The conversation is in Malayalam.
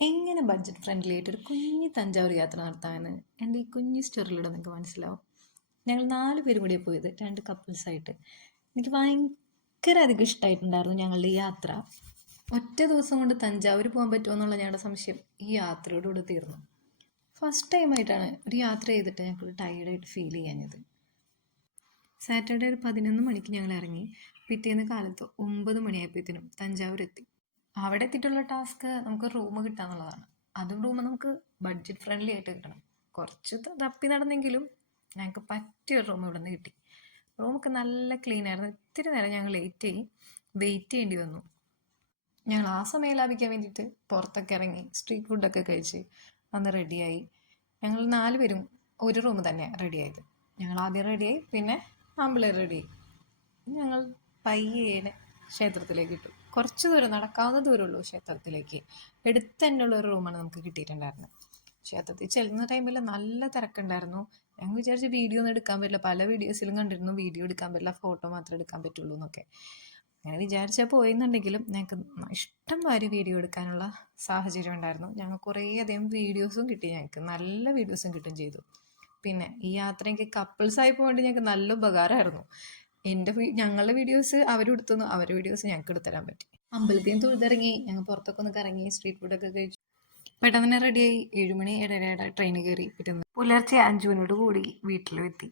എങ്ങനെ ബഡ്ജറ്റ് ഫ്രണ്ട്ലി ആയിട്ട് ഒരു കുഞ്ഞു തഞ്ചാവൂർ യാത്ര നടത്താമെന്ന് എൻ്റെ ഈ കുഞ്ഞു സ്റ്റോറിലൂടെ നിങ്ങൾക്ക് മനസ്സിലാവും. ഞങ്ങൾ 4 പേരും കൂടിയാണ് പോയത്, 2 കപ്പിൾസായിട്ട്. എനിക്ക് ഭയങ്കര അധികം ഇഷ്ടമായിട്ടുണ്ടായിരുന്നു ഞങ്ങളുടെ ഈ യാത്ര. ഒറ്റ ദിവസം കൊണ്ട് തഞ്ചാവൂർ പോകാൻ പറ്റുമോ എന്നുള്ള ഞങ്ങളുടെ സംശയം ഈ യാത്രയോടുകൂടി തീർന്നു. ഫസ്റ്റ് ടൈമായിട്ടാണ് ഒരു യാത്ര ചെയ്തിട്ട് ഞങ്ങൾക്ക് ടയേർഡായിട്ട് ഫീൽ ചെയ്യാഞ്ഞത്. സാറ്റർഡേ ഒരു 11 മണിക്ക് ഞങ്ങൾ ഇറങ്ങി. പിറ്റേന്ന് കാലത്ത് 9 മണിയായപ്പോഴത്തേനും തഞ്ചാവൂർ എത്തി. അവിടെ എത്തിയിട്ടുള്ള ടാസ്ക് നമുക്ക് റൂം കിട്ടുക എന്നുള്ളതാണ്. അതും റൂം നമുക്ക് ബഡ്ജറ്റ് ഫ്രണ്ട്ലി ആയിട്ട് കിട്ടണം. കുറച്ച് തപ്പി നടന്നെങ്കിലും ഞങ്ങൾക്ക് പറ്റിയ റൂം ഇവിടെ നിന്ന് കിട്ടി. റൂമൊക്കെ നല്ല ക്ലീൻ ആയിരുന്നു. ഇത്തിരി നേരം ഞങ്ങൾ വെയിറ്റ് ചെയ്യേണ്ടി വന്നു. ഞങ്ങൾ ആ സമയം ലാഭിക്കാൻ വേണ്ടിയിട്ട് പുറത്തൊക്കെ ഇറങ്ങി സ്ട്രീറ്റ് ഫുഡൊക്കെ കഴിച്ച് വന്ന് റെഡിയായി. ഞങ്ങൾ 4 പേരും ഒരു റൂം തന്നെയാണ് റെഡിയായത്. ഞങ്ങൾ ആദ്യം റെഡിയായി, പിന്നെ ആമ്പിളേർ റെഡിയായി. ഞങ്ങൾ പയ്യേനെ ക്ഷേത്രത്തിലേക്ക് ഇട്ടു. കുറച്ച് ദൂരം, നടക്കാവുന്ന ദൂരമുള്ളൂ ക്ഷേത്രത്തിലേക്ക്. എടുത്ത് തന്നെയുള്ള ഒരു റൂമാണ് നമുക്ക് കിട്ടിയിട്ടുണ്ടായിരുന്നത്. ക്ഷേത്രത്തിൽ ചെല്ലുന്ന ടൈമിൽ നല്ല തിരക്കുണ്ടായിരുന്നു. ഞങ്ങൾ വിചാരിച്ച് വീഡിയോ ഒന്നും എടുക്കാൻ പറ്റില്ല. പല വീഡിയോസിലും കണ്ടിരുന്നു വീഡിയോ എടുക്കാൻ പറ്റില്ല, ഫോട്ടോ മാത്രമേ എടുക്കാൻ പറ്റുള്ളൂ എന്നൊക്കെ. അങ്ങനെ വിചാരിച്ചാൽ പോയെന്നുണ്ടെങ്കിലും ഞങ്ങൾക്ക് ഇഷ്ടംമാതിരി വീഡിയോ എടുക്കാനുള്ള സാഹചര്യം ഉണ്ടായിരുന്നു. ഞങ്ങൾ കുറേ അധികം വീഡിയോസും കിട്ടി. ഞങ്ങൾക്ക് നല്ല വീഡിയോസും കിട്ടും ചെയ്തു. പിന്നെ ഈ യാത്ര എനിക്ക് കപ്പിൾസായി പോകേണ്ടി ഞങ്ങൾക്ക് നല്ല ഉപകാരമായിരുന്നു. ഞങ്ങളുടെ വീഡിയോസ് അവരെടുത്തു, അവരുടെ വീഡിയോസ് ഞങ്ങൾക്ക് എടുത്തരാൻ പറ്റി. അമ്പലത്തിൽ നിന്ന് തൊഴുതിറങ്ങി ഞങ്ങൾ പുറത്തൊക്കെ ഒന്ന് കറങ്ങി സ്ട്രീറ്റ് ഫുഡൊക്കെ കഴിച്ചു. പെട്ടെന്ന് തന്നെ റെഡിയായി. 7 മണി 7:30 ട്രെയിൻ കയറി. പിറ്റേന്ന് പുലർച്ചെ 5 മണിയോട് കൂടി വീട്ടിലെത്തി.